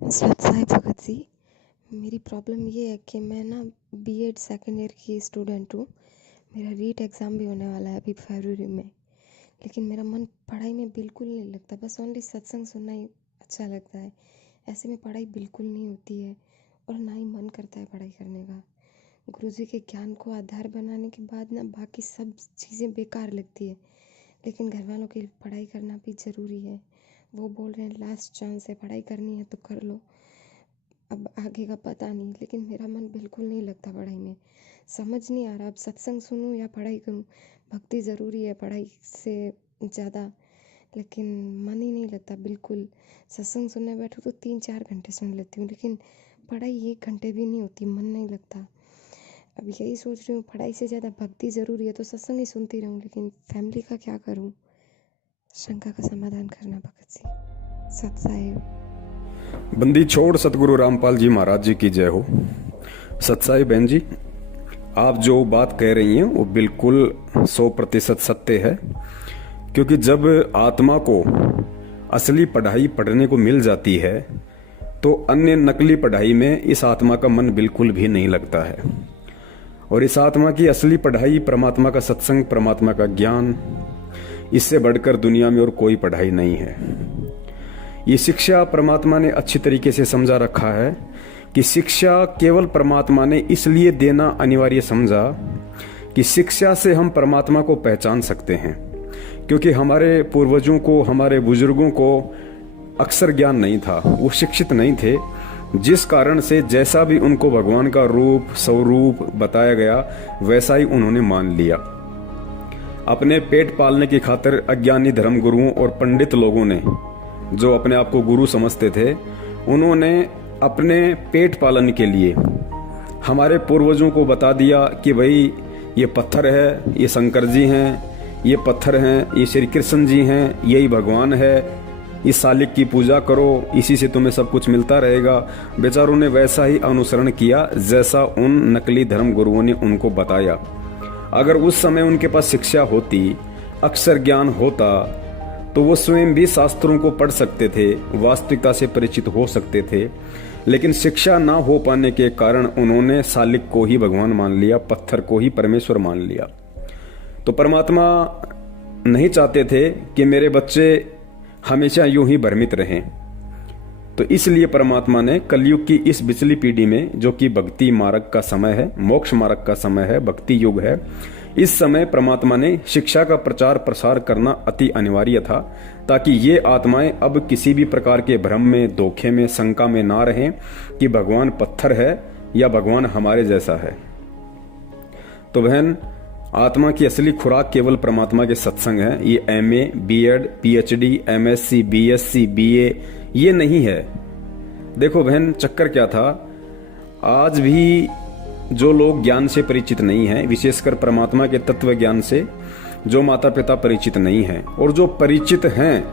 सत साई भगत जी। मेरी प्रॉब्लम ये है कि मैं ना बीएड सेकेंड ईयर की स्टूडेंट हूँ। मेरा रीट एग्ज़ाम भी होने वाला है अभी फरवरी में। लेकिन मेरा मन पढ़ाई में बिल्कुल नहीं लगता, बस ओनली सत्संग सुनना ही अच्छा लगता है। ऐसे में पढ़ाई बिल्कुल नहीं होती है और ना ही मन करता है पढ़ाई करने का। गुरुजी के ज्ञान को आधार बनाने के बाद ना बाकी सब चीज़ें बेकार लगती है। लेकिन घर वालों के लिए पढ़ाई करना भी ज़रूरी है। वो बोल रहे हैं लास्ट चांस है, पढ़ाई करनी है तो कर लो, अब आगे का पता नहीं। लेकिन मेरा मन बिल्कुल नहीं लगता पढ़ाई में। समझ नहीं आ रहा अब सत्संग सुनूं या पढ़ाई करूं। भक्ति ज़रूरी है पढ़ाई से ज़्यादा, लेकिन मन ही नहीं लगता बिल्कुल। सत्संग सुनने बैठो तो 3-4 घंटे सुन लेती हूँ, लेकिन पढ़ाई 1 घंटे भी नहीं होती, मन नहीं लगता। अब यही सोच रही हूँ पढ़ाई से ज़्यादा भक्ति ज़रूरी है तो सत्संग ही सुनती रहूँ, लेकिन फैमिली का क्या करूँ। शंका का समाधान करना भगत जी। सत साहिब। बंदी छोड़ सतगुरु रामपाल जी महाराज जी की जय हो। सत्साई बहन जी, आप जो बात कह रही हैं वो बिल्कुल 100% सत्य है। क्योंकि जब आत्मा को असली पढ़ाई पढ़ने को मिल जाती है तो अन्य नकली पढ़ाई में इस आत्मा का मन बिल्कुल भी नहीं लगता है। और इस आत्मा की असली पढ़ाई परमात्मा का सत्संग, परमात्मा का ज्ञान, इससे बढ़कर दुनिया में और कोई पढ़ाई नहीं है। ये शिक्षा परमात्मा ने अच्छी तरीके से समझा रखा है कि शिक्षा केवल परमात्मा ने इसलिए देना अनिवार्य समझा कि शिक्षा से हम परमात्मा को पहचान सकते हैं। क्योंकि हमारे पूर्वजों को, हमारे बुजुर्गों को अक्षर ज्ञान नहीं था, वो शिक्षित नहीं थे, जिस कारण से जैसा भी उनको भगवान का रूप स्वरूप बताया गया वैसा ही उन्होंने मान लिया। अपने पेट पालने की खातिर अज्ञानी धर्म गुरुओं और पंडित लोगों ने, जो अपने आप को गुरु समझते थे, उन्होंने अपने पेट पालन के लिए हमारे पूर्वजों को बता दिया कि भाई ये पत्थर है, ये शंकर जी हैं, ये पत्थर हैं, ये श्री कृष्ण जी हैं, यही भगवान है, इस सालिक की पूजा करो, इसी से तुम्हें सब कुछ मिलता रहेगा। बेचारों ने वैसा ही अनुसरण किया जैसा उन नकली धर्म गुरुओं ने उनको बताया। अगर उस समय उनके पास शिक्षा होती, अक्षर ज्ञान होता, तो वो स्वयं भी शास्त्रों को पढ़ सकते थे, वास्तविकता से परिचित हो सकते थे। लेकिन शिक्षा ना हो पाने के कारण उन्होंने सालिक को ही भगवान मान लिया, पत्थर को ही परमेश्वर मान लिया। तो परमात्मा नहीं चाहते थे कि मेरे बच्चे हमेशा यूं ही भ्रमित रहें। तो इसलिए परमात्मा ने कलयुग की इस पिछली पीढ़ी में, जो कि भक्ति मार्ग का समय है, मोक्ष मार्ग का समय है, भक्ति युग है, इस समय परमात्मा ने शिक्षा का प्रचार प्रसार करना अति अनिवार्य था, ताकि ये आत्माएं अब किसी भी प्रकार के भ्रम में, धोखे में, शंका में ना रहें कि भगवान पत्थर है या भगवान हमारे जैसा है। तो बहन, आत्मा की असली खुराक केवल परमात्मा के सत्संग है। ये MA, BEd, PhD, MSc, BSc, BA ये नहीं है। देखो बहन, चक्कर क्या था, आज भी जो लोग ज्ञान से परिचित नहीं हैं, विशेषकर परमात्मा के तत्व ज्ञान से जो माता पिता परिचित नहीं हैं, और जो परिचित हैं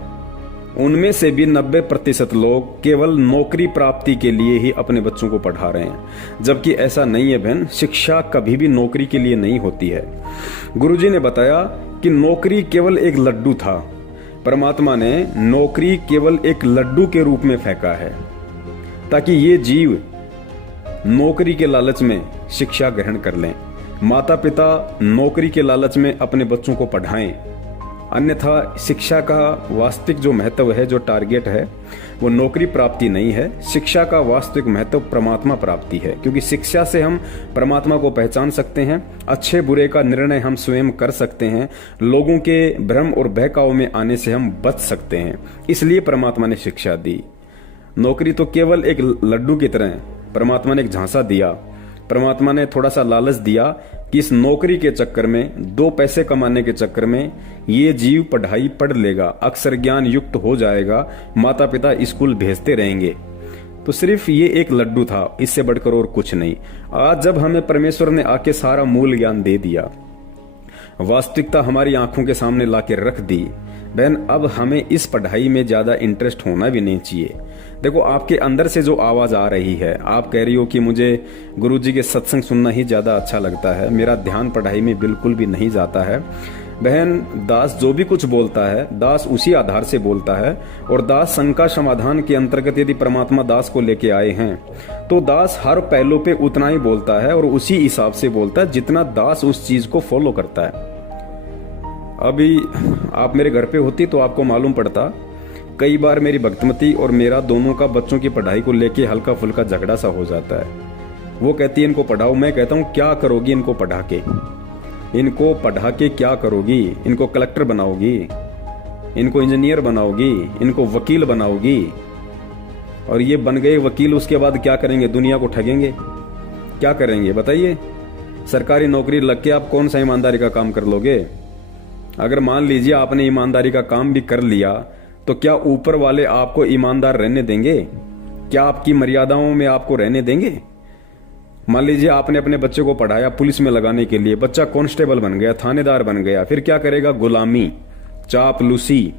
उनमें से भी 90% लोग केवल नौकरी प्राप्ति के लिए ही अपने बच्चों को पढ़ा रहे हैं। जबकि ऐसा नहीं है बहन, शिक्षा कभी भी नौकरी के लिए नहीं होती है। गुरुजी ने बताया कि नौकरी केवल एक लड्डू था, परमात्मा ने नौकरी केवल एक लड्डू के रूप में फेंका है, ताकि ये जीव नौकरी के लालच में शिक्षा ग्रहण कर लें, माता पिता नौकरी के लालच में अपने बच्चों को पढ़ाएं। अन्यथा शिक्षा का वास्तविक जो महत्व है, जो टारगेट है, वो नौकरी प्राप्ति नहीं है। शिक्षा का वास्तविक महत्व परमात्मा प्राप्ति है, क्योंकि शिक्षा से हम परमात्मा को पहचान सकते हैं, अच्छे बुरे का निर्णय हम स्वयं कर सकते हैं, लोगों के भ्रम और बहकाव में आने से हम बच सकते हैं। इसलिए परमात्मा ने शिक्षा दी। नौकरी तो केवल एक लड्डू की तरह परमात्मा ने एक झांसा दिया। परमात्मा ने थोड़ा सा लालच दिया कि इस नौकरी के चक्कर में, 2 पैसे कमाने के चक्कर में ये जीव पढ़ाई पढ़ लेगा, अक्षर ज्ञान युक्त हो जाएगा, माता पिता स्कूल भेजते रहेंगे। तो सिर्फ ये एक लड्डू था, इससे बढ़कर और कुछ नहीं। आज जब हमें परमेश्वर ने आके सारा मूल ज्ञान दे दिया, वास्तविकता हमारी आंखों के सामने लाके रख दी, बहन, अब हमें इस पढ़ाई में ज्यादा इंटरेस्ट होना भी नहीं चाहिए। देखो, आपके अंदर से जो आवाज आ रही है, आप कह रही हो कि मुझे गुरुजी के सत्संग सुनना ही ज्यादा अच्छा लगता है, मेरा ध्यान पढ़ाई में बिल्कुल भी नहीं जाता है। बहन, दास जो भी कुछ बोलता है दास उसी आधार से बोलता है, और दास शंका समाधान के अंतर्गत यदि परमात्मा दास को लेके आए हैं तो दास हर पहलू पे उतना ही बोलता है और उसी हिसाब से बोलता है जितना दास उस चीज को फॉलो करता है। अभी आप मेरे घर पे होती तो आपको मालूम पड़ता, कई बार मेरी भक्तमती और मेरा दोनों का बच्चों की पढ़ाई को लेके हल्का फुल्का झगड़ा सा हो जाता है। वो कहती है इनको पढ़ाओ, मैं कहता हूँ क्या करोगी इनको पढ़ा के, इनको पढ़ा के क्या करोगी? इनको कलेक्टर बनाओगी, इनको इंजीनियर बनाओगी, इनको वकील बनाओगी, और ये बन गए वकील, उसके बाद क्या करेंगे? दुनिया को ठगेंगे, क्या करेंगे बताइए? सरकारी नौकरी लग के आप कौन सा ईमानदारी का काम कर लोगे? अगर मान लीजिए आपने ईमानदारी का काम भी कर लिया तो क्या ऊपर वाले आपको ईमानदार रहने देंगे? क्या आपकी मर्यादाओं में आपको रहने देंगे? मान लीजिए आपने अपने बच्चे को पढ़ाया पुलिस में लगाने के लिए, बच्चा कांस्टेबल बन गया, थानेदार बन गया, फिर क्या करेगा? गुलामी, चापलूसी।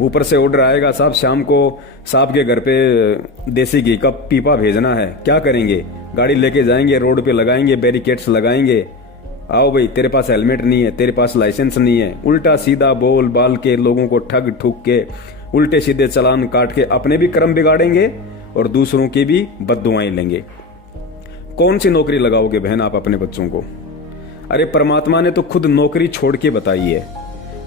ऊपर से ऑर्डर आएगा, साहब शाम को साहब के घर पे देसी घी का पीपा भेजना है, क्या करेंगे? गाड़ी लेके जाएंगे, रोड पे लगाएंगे, बैरिकेड्स लगाएंगे, आओ भाई तेरे पास हेलमेट नहीं है, तेरे पास लाइसेंस नहीं है, उल्टा सीधा बोल बाल के लोगों को ठग ठुक के उल्टे सीधे चालान काट के अपने भी कर्म बिगाड़ेंगे और दूसरों की भी बद्दुआएं लेंगे। कौन सी नौकरी लगाओगे बहन आप अपने बच्चों को? अरे परमात्मा ने तो खुद नौकरी छोड़ के बताई है।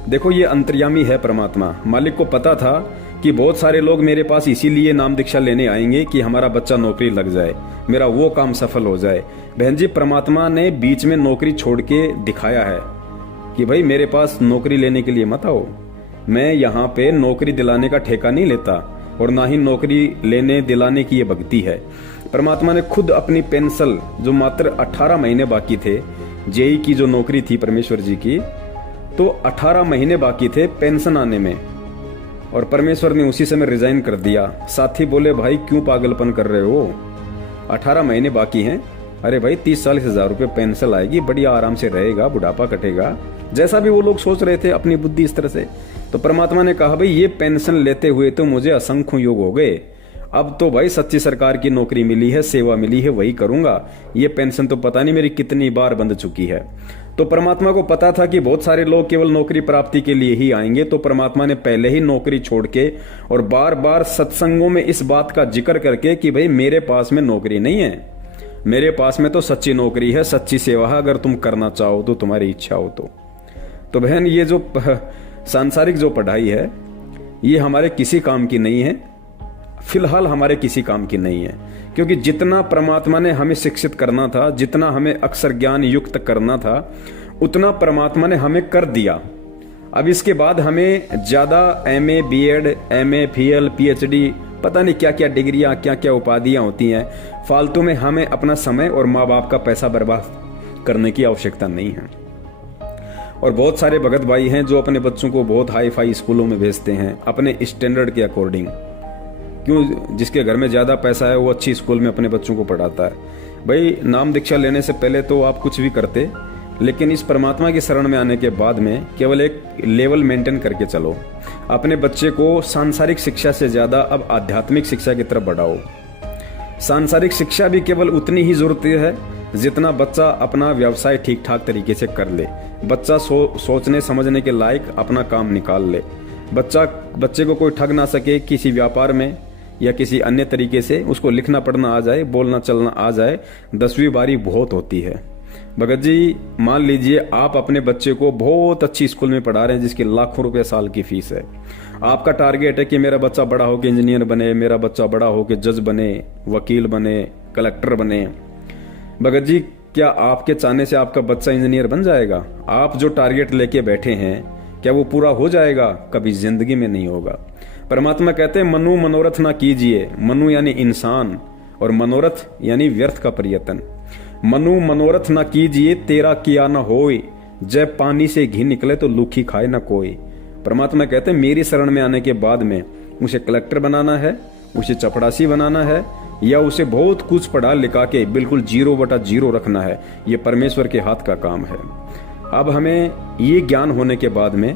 देखो ये अंतर्यामी है परमात्मा। मालिक को पता था कि बहुत सारे लोग मेरे पास इसीलिए नाम दीक्षा लेने आएंगे कि हमारा बच्चा नौकरी लग जाए, मेरा वो काम सफल हो जाए। बहन जी, परमात्मा ने बीच में नौकरी छोड़ के दिखाया है कि भाई मेरे पास नौकरी लेने के लिए मत आओ। मैं यहाँ पे नौकरी दिलाने का ठेका नहीं लेता और ना ही नौकरी लेने दिलाने की ये भक्ति है। परमात्मा ने खुद अपनी पेंशन, जो मात्र 18 महीने बाकी थे, जेई की जो नौकरी थी परमेश्वर जी की, तो 18 महीने बाकी थे पेंशन आने में, और परमेश्वर ने उसी समय रिजाइन कर दिया। साथी बोले भाई क्यों पागलपन कर रहे हो, 18 महीने बाकी हैं। अरे भाई 30-40 हजार रुपये पेंशन आएगी, बढ़िया आराम से रहेगा, बुढ़ापा कटेगा। जैसा भी वो लोग सोच रहे थे अपनी बुद्धि इस तरह से, तो परमात्मा ने कहा भाई ये पेंशन लेते हुए तो मुझे असंख्य योग हो गए, अब तो भाई सच्ची सरकार की नौकरी मिली है, सेवा मिली है, वही करूंगा। ये पेंशन तो पता नहीं मेरी कितनी बार बंद चुकी है। तो परमात्मा को पता था कि बहुत सारे लोग केवल नौकरी प्राप्ति के लिए ही आएंगे, तो परमात्मा ने पहले ही नौकरी छोड़ के और बार बार सत्संगों में इस बात का जिक्र करके कि भाई मेरे पास में नौकरी नहीं है, मेरे पास में तो सच्ची नौकरी है, सच्ची सेवा है, अगर तुम करना चाहो तो, तुम्हारी इच्छा हो तो बहन ये जो सांसारिक जो पढ़ाई है ये हमारे किसी काम की नहीं है, फिलहाल हमारे किसी काम की नहीं है। क्योंकि जितना परमात्मा ने हमें शिक्षित करना था, जितना हमें अक्षर ज्ञान युक्त करना था, उतना परमात्मा ने हमें कर दिया। अब इसके बाद हमें ज्यादा MA BEd MA FL PhD पता नहीं क्या क्या डिग्रियां, क्या क्या उपाधियां होती हैं, फालतू में हमें अपना समय और माँ बाप का पैसा बर्बाद करने की आवश्यकता नहीं है। और बहुत सारे भगत भाई हैं जो अपने बच्चों को बहुत हाई फाई स्कूलों में भेजते हैं अपने स्टैंडर्ड के अकॉर्डिंग। क्यों? जिसके घर में ज्यादा पैसा है वो अच्छी स्कूल में अपने बच्चों को पढ़ाता है। भाई नाम दीक्षा लेने से पहले तो आप कुछ भी करते, लेकिन इस परमात्मा की शरण में आने के बाद में केवल एक लेवल मेंटेन करके चलो। अपने बच्चे को सांसारिक शिक्षा से ज्यादा अब आध्यात्मिक शिक्षा की तरफ बढ़ाओ। सांसारिक शिक्षा भी केवल उतनी ही जरूरत है जितना बच्चा अपना व्यवसाय ठीक ठाक तरीके से कर ले, बच्चा सोचने समझने के लायक अपना काम निकाल ले, बच्चे को कोई ठग ना सके किसी व्यापार में या किसी अन्य तरीके से, उसको लिखना पढ़ना आ जाए, बोलना चलना आ जाए, 10वीं बारी बहुत होती है। भगत जी मान लीजिए आप अपने बच्चे को बहुत अच्छी स्कूल में पढ़ा रहे हैं जिसकी लाखों रुपए साल की फीस है। आपका टारगेट है कि मेरा बच्चा बड़ा होकर इंजीनियर बने, मेरा बच्चा बड़ा होकर जज बने, वकील बने, कलेक्टर बने। भगत जी क्या आपके चाहने से आपका बच्चा इंजीनियर बन जाएगा? आप जो टारगेट लेके बैठे हैं क्या वो पूरा हो जाएगा? कभी जिंदगी में नहीं होगा। परमात्मा कहते हैं मनु मनोरथ ना कीजिए। मनु यानी इंसान और मनोरथ यानी व्यर्थ का प्रयत्न। मनु मनोरथ ना कीजिए तेरा किया ना होए, जब पानी से घी निकले तो लूखी खाए ना कोई। परमात्मा कहते हैं मेरी शरण में आने के बाद में उसे कलेक्टर बनाना है, उसे चपड़ासी बनाना है, या उसे बहुत कुछ पढ़ा लिखा के बिल्कुल 0/0 रखना है, ये परमेश्वर के हाथ का काम है। अब हमें ये ज्ञान होने के बाद में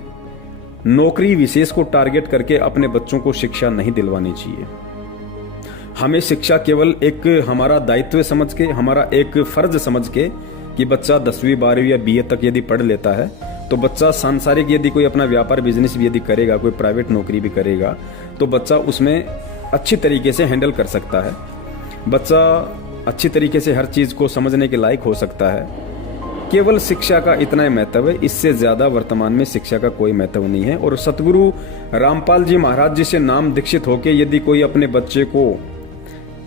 नौकरी विशेष को टारगेट करके अपने बच्चों को शिक्षा नहीं दिलवानी चाहिए। हमें शिक्षा केवल एक हमारा दायित्व समझ के, हमारा एक फर्ज समझ के कि बच्चा 10वीं 12वीं या BA तक यदि पढ़ लेता है तो बच्चा सांसारिक यदि कोई अपना व्यापार बिजनेस भी यदि करेगा, कोई प्राइवेट नौकरी भी करेगा, तो बच्चा उसमें अच्छी तरीके से हैंडल कर सकता है। बच्चा अच्छी तरीके से हर चीज़ को समझने के लायक हो सकता है। केवल शिक्षा का इतना ही महत्व है, इससे ज़्यादा वर्तमान में शिक्षा का कोई महत्व नहीं है। और सतगुरु रामपाल जी महाराज जी से नाम दीक्षित होकर यदि कोई अपने बच्चे को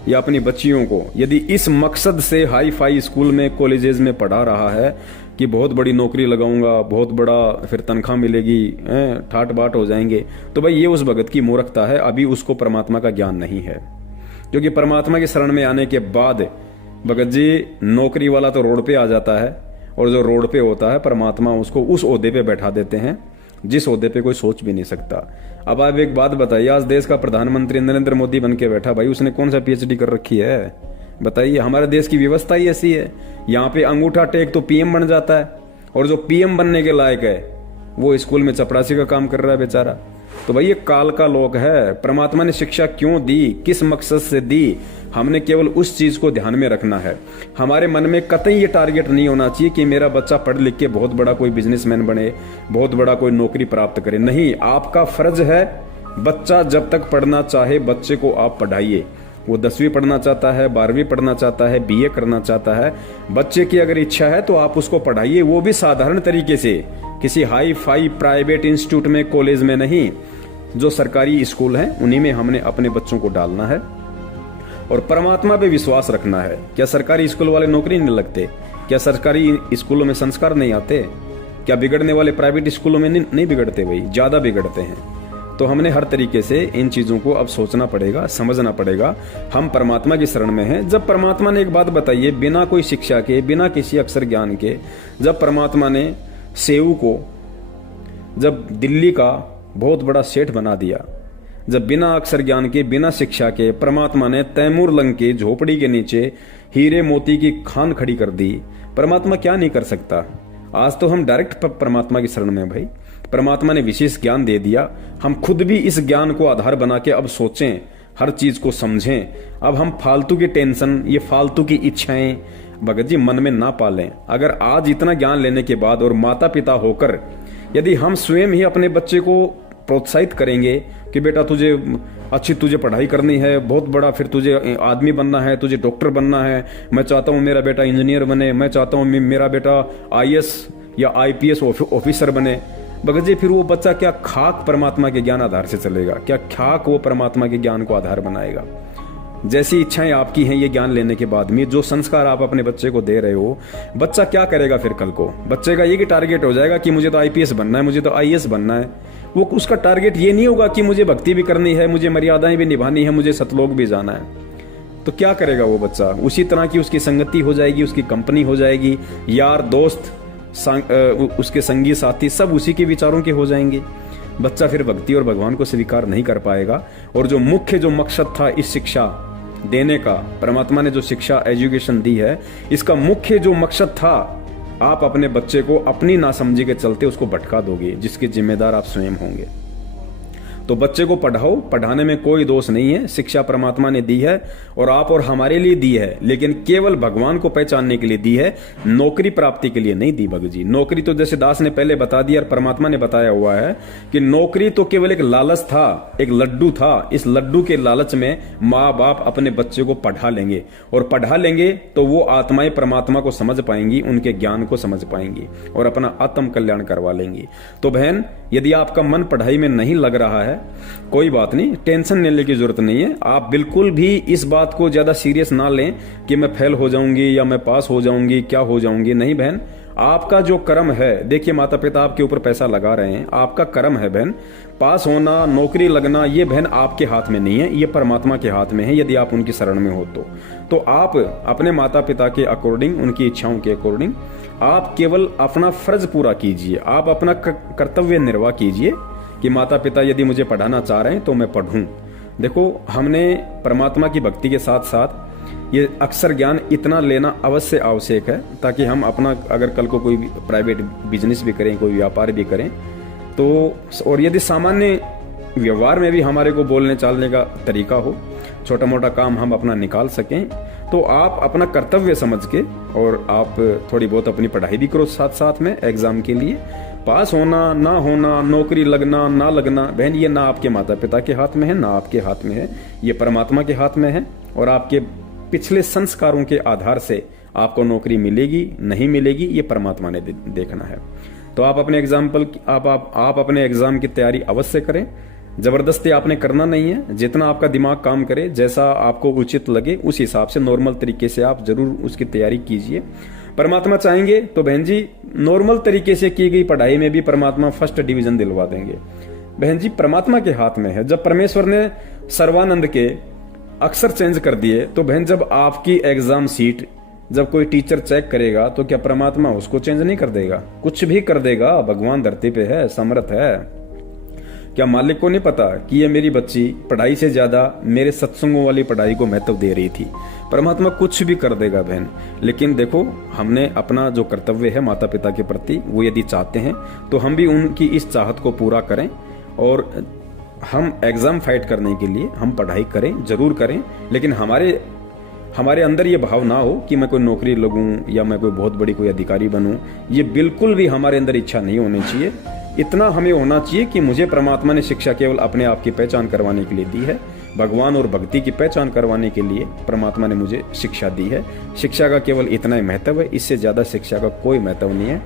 या अपनी बच्चियों को यदि इस मकसद से हाई फाई स्कूल में, कॉलेजेस में पढ़ा रहा है कि बहुत बड़ी नौकरी लगाऊंगा, बहुत बड़ा फिर तनख्वाह मिलेगी, ठाट बाट हो जाएंगे, तो भाई ये उस भगत की मूर्खता है। अभी उसको परमात्मा का ज्ञान नहीं है, क्योंकि परमात्मा की शरण में आने के बाद भगत जी नौकरी वाला तो रोड पे आ जाता है, और जो रोड पे होता है परमात्मा उसको उस ओहदे पे बैठा देते हैं जिस ओहदे पे कोई सोच भी नहीं सकता। अब आप एक बात बताइए, आज देश का प्रधानमंत्री नरेंद्र मोदी बन के बैठा, भाई उसने कौन सा पीएचडी कर रखी है बताइए। हमारे देश की व्यवस्था ही ऐसी है, यहाँ पे अंगूठा टेक तो पीएम बन जाता है, और जो पीएम बनने के लायक है वो स्कूल में चपरासी का काम कर रहा है बेचारा। तो भाई ये काल का लोक है। परमात्मा ने शिक्षा क्यों दी, किस मकसद से दी, हमने केवल उस चीज को ध्यान में रखना है। हमारे मन में कतई ये टारगेट नहीं होना चाहिए कि मेरा बच्चा पढ़ लिख के बहुत बड़ा कोई बिजनेसमैन बने, बहुत बड़ा कोई नौकरी प्राप्त करे। नहीं, आपका फर्ज है, बच्चा जब तक पढ़ना चाहे बच्चे को आप पढ़ाइए। वो 10वीं पढ़ना चाहता है, 12वीं पढ़ना चाहता है, बीए करना चाहता है, बच्चे की अगर इच्छा है तो आप उसको पढ़ाइए, वो भी साधारण तरीके से, किसी हाई फाई प्राइवेट इंस्टीट्यूट में, कॉलेज में नहीं। जो सरकारी स्कूल हैं उन्हीं में हमने अपने बच्चों को डालना है और परमात्मा पे विश्वास रखना है। क्या सरकारी स्कूल वाले नौकरी नहीं लगते? क्या सरकारी स्कूलों में संस्कार नहीं आते? क्या बिगड़ने वाले प्राइवेट स्कूलों में नहीं बिगड़ते? भाई ज्यादा बिगड़ते हैं। तो हमने हर तरीके से इन चीजों को अब सोचना पड़ेगा, समझना पड़ेगा। हम परमात्मा की शरण में हैं। जब परमात्मा ने एक बात बताई है, बिना कोई शिक्षा के, बिना किसी अक्षर ज्ञान के, जब परमात्मा ने सेऊ को जब दिल्ली का बहुत बड़ा सेठ बना दिया, जब बिना अक्षर ज्ञान के, बिना शिक्षा के परमात्मा ने तैमूर लंग की झोपड़ी के नीचे हीरे मोती की खान खड़ी कर दी, परमात्मा क्या नहीं कर सकता? आज तो हम डायरेक्ट परमात्मा की शरण में। भाई परमात्मा ने विशेष ज्ञान दे दिया, हम खुद भी इस ज्ञान को आधार बना के अब सोचें, हर चीज को समझें। अब हम फालतू की टेंशन, ये फालतू की इच्छाएं भगत जी मन में ना पालें। अगर आज इतना ज्ञान लेने के बाद और माता पिता होकर यदि हम स्वयं ही अपने बच्चे को प्रोत्साहित करेंगे कि बेटा तुझे पढ़ाई करनी है, बहुत बड़ा फिर तुझे आदमी बनना है, तुझे डॉक्टर बनना है, मैं चाहता हूँ मेरा बेटा इंजीनियर बने, मैं चाहता हूँ मेरा बेटा आईएएस या आईपीएस ऑफिसर बने, भगत जी फिर वो बच्चा क्या खाक परमात्मा के ज्ञान आधार से चलेगा? क्या खाक वो परमात्मा के ज्ञान को आधार बनाएगा? जैसी इच्छाएं आपकी हैं ये ज्ञान लेने के बाद में, जो संस्कार आप अपने बच्चे को दे रहे हो, बच्चा क्या करेगा फिर कल को? बच्चे का ये टारगेट हो जाएगा कि मुझे तो आईपीएस बनना है, मुझे तो आईएएस बनना है। वो उसका टारगेट ये नहीं होगा कि मुझे भक्ति भी करनी है, मुझे मर्यादाएं भी निभानी है, मुझे सतलोक भी जाना है। तो क्या करेगा वो बच्चा? उसी तरह की उसकी संगति हो जाएगी, उसकी कंपनी हो जाएगी, यार दोस्त, उसके संगी साथी सब उसी के विचारों के हो जाएंगे। बच्चा फिर भक्ति और भगवान को स्वीकार नहीं कर पाएगा। और जो मुख्य जो मकसद था इस शिक्षा देने का, परमात्मा ने जो शिक्षा एजुकेशन दी है, इसका मुख्य जो मकसद था, आप अपने बच्चे को अपनी नासमझी के चलते उसको भटका दोगे, जिसके जिम्मेदार आप स्वयं होंगे। तो बच्चे को पढ़ाओ, पढ़ाने में कोई दोष नहीं है, शिक्षा परमात्मा ने दी है और आप और हमारे लिए दी है, लेकिन केवल भगवान को पहचानने के लिए दी है, नौकरी प्राप्ति के लिए नहीं दी भगत जी। नौकरी तो जैसे दास ने पहले बता दिया और परमात्मा ने बताया हुआ है कि नौकरी तो केवल एक लालच था, एक लड्डू था। इस लड्डू के लालच में माँ बाप अपने बच्चे को पढ़ा लेंगे, और पढ़ा लेंगे तो वो आत्माएं परमात्मा को समझ पाएंगी, उनके ज्ञान को समझ पाएंगी और अपना आत्म कल्याण करवा लेंगी। तो बहन, यदि आपका मन पढ़ाई में नहीं लग रहा है, कोई बात नहीं, टेंशन लेने की जरूरत नहीं है। आप बिल्कुल भी इस बात को ज्यादा सीरियस ना लें कि मैं फेल हो जाऊंगी या मैं पास हो जाऊंगी, क्या हो जाऊंगी। नहीं बहन, आपका जो कर्म है, देखिए माता पिता आपके ऊपर पैसा लगा रहे हैं, आपका कर्म है बहन। पास होना, नौकरी लगना, ये बहन आपके हाथ में नहीं है, ये परमात्मा के हाथ में है, यदि आप उनकी शरण में हो तो आप अपने माता पिता के अकॉर्डिंग, उनकी इच्छाओं के अकॉर्डिंग आप केवल अपना फर्ज पूरा कीजिए, आप अपना कर्तव्य निर्वाह कीजिए कि माता पिता यदि मुझे पढ़ाना चाह रहे हैं तो मैं पढ़ूं। देखो, हमने परमात्मा की भक्ति के साथ साथ ये अक्षर ज्ञान इतना लेना अवश्य आवश्यक है, ताकि हम अपना अगर कल को कोई प्राइवेट बिजनेस भी करें, कोई व्यापार भी करें तो, और यदि सामान्य व्यवहार में भी हमारे को बोलने चालने का तरीका हो, छोटा मोटा काम हम अपना निकाल सकें, तो आप अपना कर्तव्य समझ के और आप थोड़ी बहुत अपनी पढ़ाई भी करो साथ साथ में एग्जाम के लिए, पास होना ना होना, नौकरी लगना ना लगना, बहन ये ना आपके माता पिता के हाथ में है ना आपके हाथ में है, ये परमात्मा के हाथ में है। और आपके पिछले संस्कारों के आधार से आपको नौकरी मिलेगी नहीं मिलेगी ये परमात्मा ने देखना है। तो आप अपने आप अपने एग्जाम की तैयारी अवश्य करें। जबरदस्ती आपने करना नहीं है, जितना आपका दिमाग काम करे, जैसा आपको उचित लगे उस हिसाब से नॉर्मल तरीके से आप जरूर उसकी तैयारी कीजिए। परमात्मा चाहेंगे तो बहन जी नॉर्मल तरीके से की गई पढ़ाई में भी परमात्मा फर्स्ट डिवीजन दिलवा देंगे। बहन जी परमात्मा के हाथ में है। जब परमेश्वर ने सर्वानंद के अक्षर चेंज कर दिए तो बहन जब आपकी एग्जाम सीट जब कोई टीचर चेक करेगा तो क्या परमात्मा उसको चेंज नहीं कर देगा? कुछ भी कर देगा। भगवान धरती पे है, समर्थ है। क्या मालिक को नहीं पता कि ये मेरी बच्ची पढ़ाई से ज्यादा मेरे सत्संगों वाली पढ़ाई को महत्व दे रही थी? परमात्मा कुछ भी कर देगा बहन। लेकिन देखो हमने अपना जो कर्तव्य है माता पिता के प्रति वो यदि चाहते हैं तो हम भी उनकी इस चाहत को पूरा करें और हम एग्जाम फाइट करने के लिए हम पढ़ाई करें, जरूर करें। लेकिन हमारे अंदर ये भाव ना हो कि मैं कोई नौकरी लगूं या मैं कोई बहुत बड़ी कोई अधिकारी बनूं। ये बिल्कुल भी हमारे अंदर इच्छा नहीं होनी चाहिए। इतना हमें होना चाहिए कि मुझे परमात्मा ने शिक्षा केवल अपने आप की पहचान करवाने के लिए दी है, भगवान और भक्ति की पहचान करवाने के लिए परमात्मा ने मुझे शिक्षा दी है। शिक्षा का केवल इतना ही महत्व है, इससे ज्यादा शिक्षा का कोई महत्व नहीं है।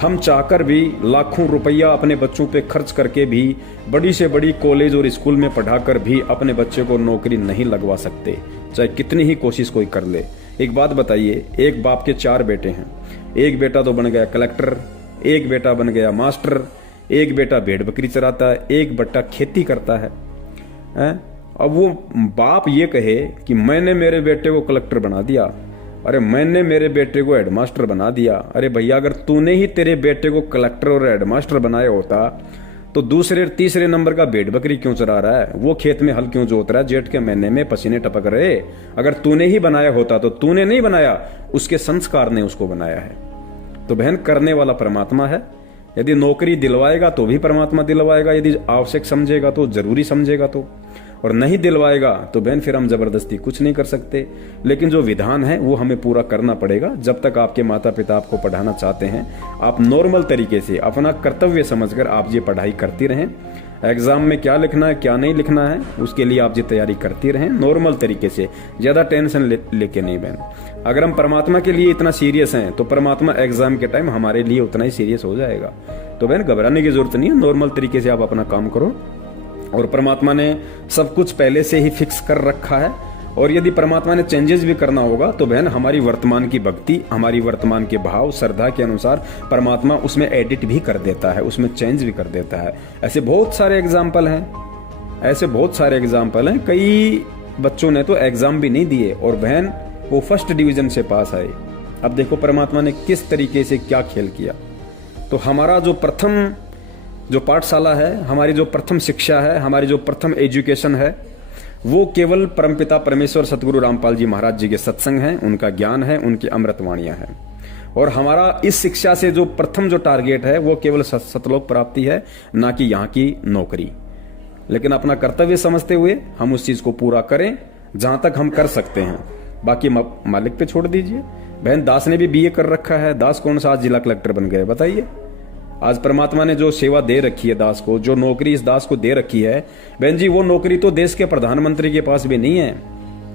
हम चाहकर भी लाखों रुपया अपने बच्चों पे खर्च करके भी बड़ी से बड़ी कॉलेज और स्कूल में पढ़ाकर भी अपने बच्चे को नौकरी नहीं लगवा सकते, चाहे कितनी ही कोशिश कोई कर ले। एक बात बताइए, एक बाप के 4 बेटे हैं, एक बेटा तो बन गया कलेक्टर, एक बेटा बन गया मास्टर, एक बेटा भेड़ बकरी चराता है, एक बेटा खेती करता है। अब वो बाप ये कहे कि मैंने मेरे बेटे को कलेक्टर बना दिया, अरे मैंने मेरे बेटे को हेडमास्टर बना दिया। अरे भैया अगर तूने ही तेरे बेटे को कलेक्टर और हेडमास्टर बनाया होता तो दूसरे तीसरे नंबर का भेड़ बकरी क्यों चरा रहा है? वो खेत में हल क्यों जोत रहा है? जेठ के महीने में पसीने टपक रहे। अगर तूने ही बनाया होता तो तूने नहीं बनाया, उसके संस्कार ने उसको बनाया है। तो बहन करने वाला परमात्मा है। यदि नौकरी दिलवाएगा तो भी परमात्मा दिलवाएगा, यदि आवश्यक समझेगा तो, जरूरी समझेगा तो, और नहीं दिलवाएगा तो बहन फिर हम जबरदस्ती कुछ नहीं कर सकते। लेकिन जो विधान है वो हमें पूरा करना पड़ेगा। जब तक आपके माता पिता आपको पढ़ाना चाहते हैं, आप नॉर्मल तरीके से अपना कर्तव्य समझकर आप ये पढ़ाई करती रहें। एग्जाम में क्या लिखना है क्या नहीं लिखना है उसके लिए आप ये तैयारी करती रहें नॉर्मल तरीके से, ज्यादा टेंशन लेके नहीं बहन। अगर हम परमात्मा के लिए इतना सीरियस हैं तो परमात्मा एग्जाम के टाइम हमारे लिए उतना ही सीरियस हो जाएगा। तो बहन घबराने की जरूरत नहीं है, नॉर्मल तरीके से आप अपना काम करो। और परमात्मा ने सब कुछ पहले से ही फिक्स कर रखा है। और यदि परमात्मा ने चेंजेस भी करना होगा तो बहन हमारी वर्तमान की भक्ति, हमारी वर्तमान के भाव श्रद्धा के अनुसार परमात्मा उसमें एडिट भी कर देता है, उसमें चेंज भी कर देता है। ऐसे बहुत सारे एग्जाम्पल हैं, कई बच्चों ने तो एग्जाम भी नहीं दिए और बहन वो फर्स्ट डिवीजन से पास आए। अब देखो परमात्मा ने किस तरीके से क्या खेल किया। तो हमारा जो प्रथम जो पाठशाला है, हमारी जो प्रथम शिक्षा है, हमारी जो प्रथम एजुकेशन है, वो केवल परमपिता परमेश्वर सतगुरु रामपाल जी महाराज जी के सत्संग हैं, उनका ज्ञान है, उनकी अमृतवाणियां हैं। और हमारा इस शिक्षा से जो प्रथम जो टारगेट है वो केवल सतलोक प्राप्ति है, ना कि यहाँ की नौकरी। लेकिन अपना कर्तव्य समझते हुए हम उस चीज को पूरा करें जहां तक हम कर सकते हैं, बाकी मालिक पे छोड़ दीजिए। बहन दास ने भी बीए कर रखा है, दास कौन सा आज जिला कलेक्टर बन गए बताइए? आज परमात्मा ने जो सेवा दे रखी है दास को, जो नौकरी इस दास को दे रखी है बहन जी, वो नौकरी तो देश के प्रधानमंत्री के पास भी नहीं है।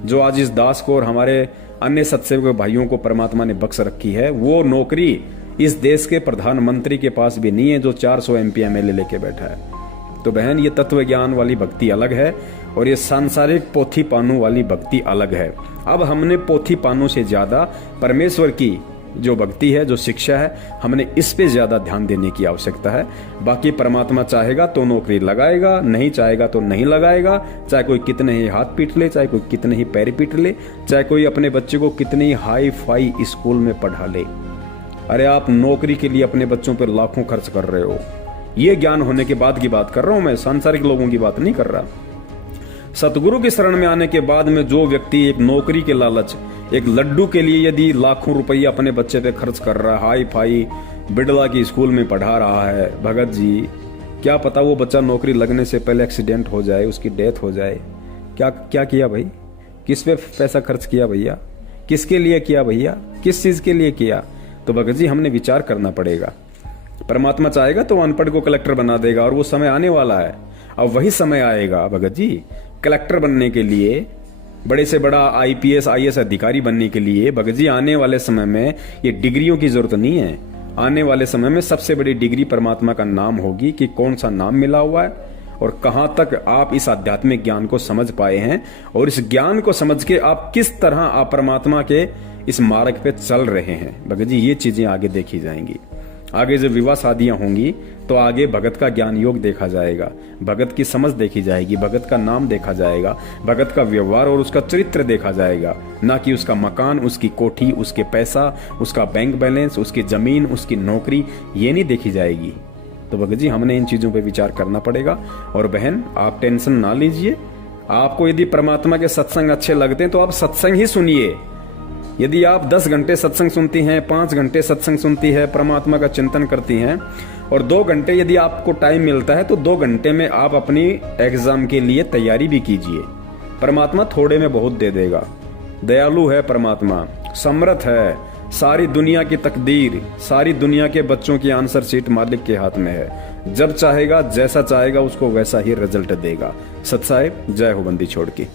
जो आज इस दास को और हमारे अन्य सत्सेवक भाइयों को परमात्मा ने बख्श रखी है, वो नौकरी इस देश के प्रधानमंत्री के पास भी नहीं है, जो 400 MP MLA लेके बैठा है। तो बहन ये तत्व ज्ञान वाली भक्ति अलग है और ये सांसारिक पोथी पानू वाली भक्ति अलग है। अब हमने पोथी पानू से ज्यादा परमेश्वर की जो भक्ति है, जो शिक्षा है, हमने इस पे ज्यादा ध्यान देने की आवश्यकता है। बाकी परमात्मा चाहेगा तो नौकरी लगाएगा, नहीं चाहेगा तो नहीं लगाएगा। चाहे कोई कितने ही हाथ पीट ले, चाहे कोई कितने ही पैर पीट ले, चाहे कोई अपने बच्चे को कितनी हाई फाई स्कूल में पढ़ा ले। अरे आप नौकरी के लिए अपने बच्चों पर लाखों खर्च कर रहे हो। ये ज्ञान होने के बाद की बात कर रहा हूं मैं, सांसारिक लोगों की बात नहीं कर रहा। सतगुरु की शरण में आने के बाद में जो व्यक्ति एक नौकरी के लालच, एक लड्डू के लिए यदि लाखों रुपया अपने बच्चे पे खर्च कर रहा है, हाई फाई बिड़ला की स्कूल में पढ़ा रहा है, भगत जी क्या पता वो बच्चा नौकरी लगने से पहले एक्सीडेंट हो जाए, उसकी डेथ हो जाए। क्या क्या किया भाई? किस पे पैसा खर्च किया भैया? किसके लिए किया भैया? किस चीज के लिए किया? तो भगत जी हमने विचार करना पड़ेगा। परमात्मा चाहेगा तो अनपढ़ को कलेक्टर बना देगा, और वो समय आने वाला है। अब वही समय आएगा भगत जी, कलेक्टर बनने के लिए, बड़े से बड़ा आईपीएस आईएएस अधिकारी बनने के लिए। भगत जी आने वाले समय में ये डिग्रियों की जरूरत नहीं है। आने वाले समय में सबसे बड़ी डिग्री परमात्मा का नाम होगी, कि कौन सा नाम मिला हुआ है और कहां तक आप इस आध्यात्मिक ज्ञान को समझ पाए हैं, और इस ज्ञान को समझ के आप किस तरह आप परमात्मा के इस मार्ग पे चल रहे हैं। भगत जी ये चीजें आगे देखी जाएंगी। आगे जब विवाह शादियां होंगी तो आगे भगत का ज्ञान योग देखा जाएगा, भगत की समझ देखी जाएगी, भगत का नाम देखा जाएगा, भगत का व्यवहार और उसका चरित्र देखा जाएगा, ना कि उसका मकान, उसकी कोठी, उसके पैसा, उसका बैंक बैलेंस, उसकी जमीन, उसकी नौकरी, ये नहीं देखी जाएगी। तो भगत जी हमने इन चीजों पे विचार करना पड़ेगा। और बहन आप टेंशन ना लीजिए, आपको यदि परमात्मा के सत्संग अच्छे लगते हैं तो आप सत्संग ही सुनिए। यदि आप 10 घंटे सत्संग सुनती हैं, 5 घंटे सत्संग सुनती है, परमात्मा का चिंतन करती हैं, और 2 घंटे यदि आपको टाइम मिलता है तो 2 घंटे में आप अपनी एग्जाम के लिए तैयारी भी कीजिए। परमात्मा थोड़े में बहुत दे देगा। दयालु है परमात्मा, समर्थ है। सारी दुनिया की तकदीर, सारी दुनिया के बच्चों की आंसर शीट मालिक के हाथ में है। जब चाहेगा, जैसा चाहेगा, उसको वैसा ही रिजल्ट देगा। सत साहिब, जय हो बंदी छोड़ की।